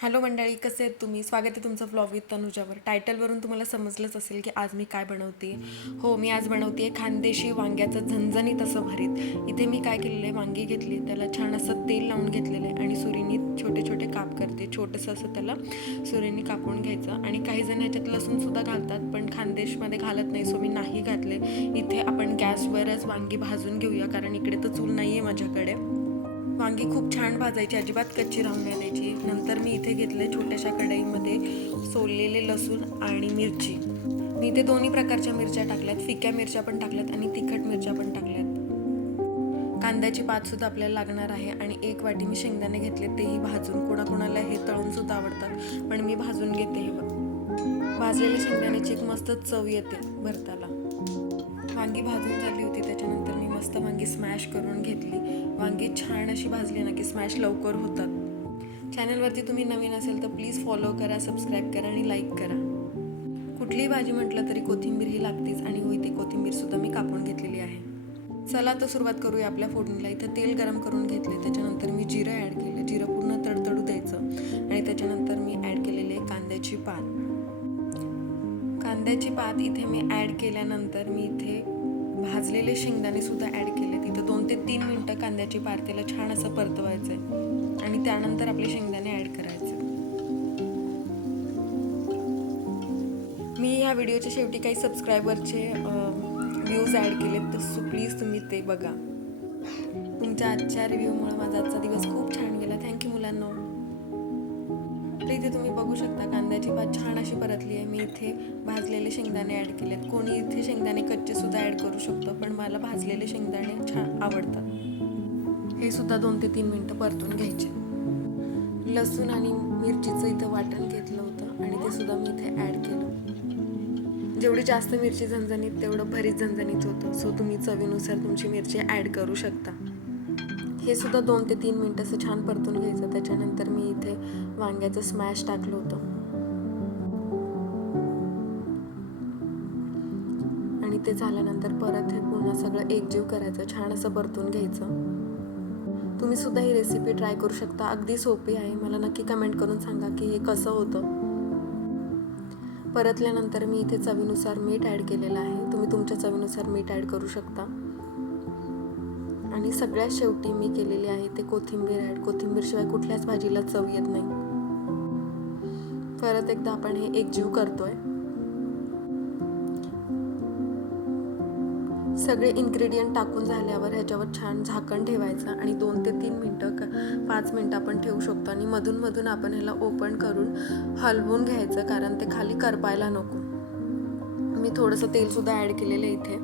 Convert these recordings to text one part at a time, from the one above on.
Hello मंडळी कसे आहेत तुम्ही? स्वागत आहे तुमचं व्लॉग विथ तनुजावर. टायटलवरून तुम्हाला समजलंच असेल की आज मी काय बनवते. हो मी आज बनवते आहे खानदेशी वांग्याचं झणझणीत असं भरीत. इथे मी काय केलेलं आहे वांगी घेतली त्याला छान असं तेल लावून घेतलेलं आहे आणि सुरीनी छोटे छोटे काप करते. छोटंसं असं त्याला सुरीनी कापून घ्यायचं. आणि काही जण ह्याच्यात लसूणसुद्धा घालतात पण खानदेशमध्ये घालत नाही सो मी नाही घातले. इथे आपण गॅसवरच वांगी भाजून घेऊया कारण इकडे तर चूल नाही आहे माझ्याकडे. वांगी खूप छान भाजायची अजिबात कच्ची राहून नाही द्यायची. नंतर मी इथे घेतले छोट्याशा कढईमध्ये सोललेले लसूण आणि मिरची. मी इथे दोन्ही प्रकारच्या मिरच्या टाकल्यात फिक्या मिरच्या पण टाकल्यात आणि तिखट मिरच्या पण टाकल्यात. कांद्याची पातसुद्धा आपल्याला लागणार आहे आणि एक वाटी मी शेंगदाणे घेतले तेही भाजून. कोणाकोणाला हे तळूनसुद्धा आवडतात पण मी भाजून घेते हे बघ. भाजलेल्या शेंगदाण्याची एक मस्त चव येते भरताला. वांगी भाजून झाली होती त्याच्यानंतर मी मस्त वांगी स्मॅश करून घेतली. वांगी छान अशी भाजली ना की स्मॅश लवकर होतात. चॅनलवरती तुम्ही नवीन असेल तर प्लीज फॉलो करा सबस्क्राईब करा आणि लाईक करा. कुठलीही भाजी म्हटलं तरी कोथिंबीर ही लागतेच आणि होई ती कोथिंबीरसुद्धा मी कापून घेतलेली आहे. चला तर सुरुवात करूया आपल्या फोडणीला. इथं तेल गरम करून घेतले त्याच्यानंतर मी जिरं ॲड केलं जिरं पूर्ण तडतडू द्यायचं. आणि त्याच्यानंतर मी ॲड केलेले कांद्याची पात. कांद्याची पात इथे मी ॲड केल्यानंतर मी इथे भाजलेले शेंगदाणे सुद्धा ॲड केले. तिथं दोन ते तीन मिनटं कांद्याची पारतीला छान असं परतवायचं आहे आणि त्यानंतर आपले शेंगदाणे ॲड करायचे. मी ह्या व्हिडिओच्या शेवटी काही सबस्क्रायबरचे व्ह्यूज ॲड केलेत तर सो प्लीज तुम्ही ते बघा. तुमच्या आजच्या रिव्ह्यूमुळे माझा आजचा दिवस खूप छान गेला. थँक्यू मुलांना. तर इथे तुम्ही बघू शकता कांद्याची भात छान अशी परतली आहे. मी इथे भाजलेले शेंगदाणे ॲड केलेत. कोणी इथे शेंगदाणे कच्चे सुद्धा ॲड करू शकतो पण मला भाजलेले शेंगदाणे छान आवडतात. हे सुद्धा दोन ते तीन मिनटं परतून घ्यायचे. लसूण आणि मिरचीचं इथं वाटण घेतलं होतं आणि ते सुद्धा मी इथे ॲड केलं. जेवढी जास्त मिरची झणझणीत तेवढं भरीत झणझणीत होतं. सो तुम्ही चवीनुसार तुमची मिरची ॲड करू शकता. हे सुद्धा दोन ते तीन मिनटं असं छान परतून घ्यायचं. त्याच्यानंतर मी इथे वांग्याचं स्मॅश टाकलं होतं. आणि ते झाल्यानंतर परत हे पुन्हा सगळं एकजीव करायचं. छान असं परतून घ्यायचं. तुम्ही सुद्धा ही रेसिपी ट्राय करू शकता. अगदी सोपी आहे. मला नक्की कमेंट करून सांगा की हे कसं होतं. परतल्यानंतर मी इथे चवीनुसार मीठ ॲड केलेलं आहे. तुम्ही तुमच्या चवीनुसार मीठ ॲड करू शकता. आणि सगळ्यात शेवटी मी केलेली आहे ते कोथिंबीर ॲड. कोथिंबीरशिवाय कुठल्याच भाजीला चव येत नाही. परत एकदा आपण हे एकजीव करतोय. सगळे इन्ग्रेडियंट टाकून झाल्यावर ह्याच्यावर छान झाकण ठेवायचं आणि दोन ते तीन मिनटं क पाच मिनटं आपण ठेवू शकतो आणि मधून मधून आपण ह्याला ओपन करून हलवून घ्यायचं कारण ते खाली करपायला नको. मी थोडंसं तेलसुद्धा ॲड केलेलं आहे इथे.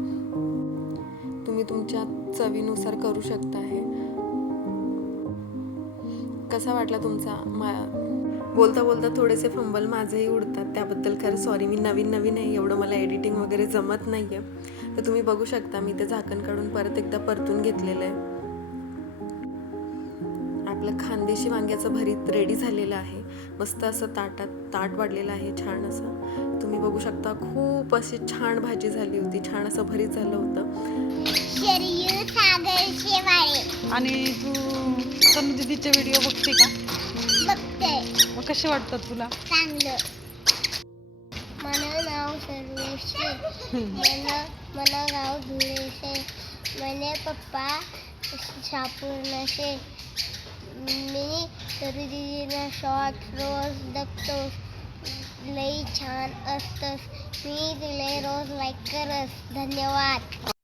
तुम्ही तुमच्या चवीनुसार करू शकता हे कसा वाटला तुमचा मा बोलता बोलता थोडेसे फंबल माझेही उडतात. त्याबद्दल खरं सॉरी मी नवीन नवीन आहे. एवढं मला एडिटिंग वगैरे जमत नाही आहे तर तुम्ही बघू शकता मी ते झाकण काढून परत एकदा परतून घेतलेलं आहे. आपलं खानदेशी वांग्याचं भरीत रेडी झालेलं आहे. मस्त असं ताटात ताट वाढलेलं आहे छान असं. तुम्ही बघू शकता खूप अशी छान भाजी झाली होती. छान असं भरीत झालं होतं. शरयू सागर शेवाळे. आणि तू तनु दीदीचे व्हिडिओ बघते का? बघते. मग कसे वाटतात तुला? चांगलं. माझं नाव सर्वेशे मला मला गाव धुळेशे माझे पप्पा शापूरनशे मी तरी दिदीनं शॉर्ट रोज बघतो लई छान असतंस. मी तिला रोज लाईक करस. धन्यवाद.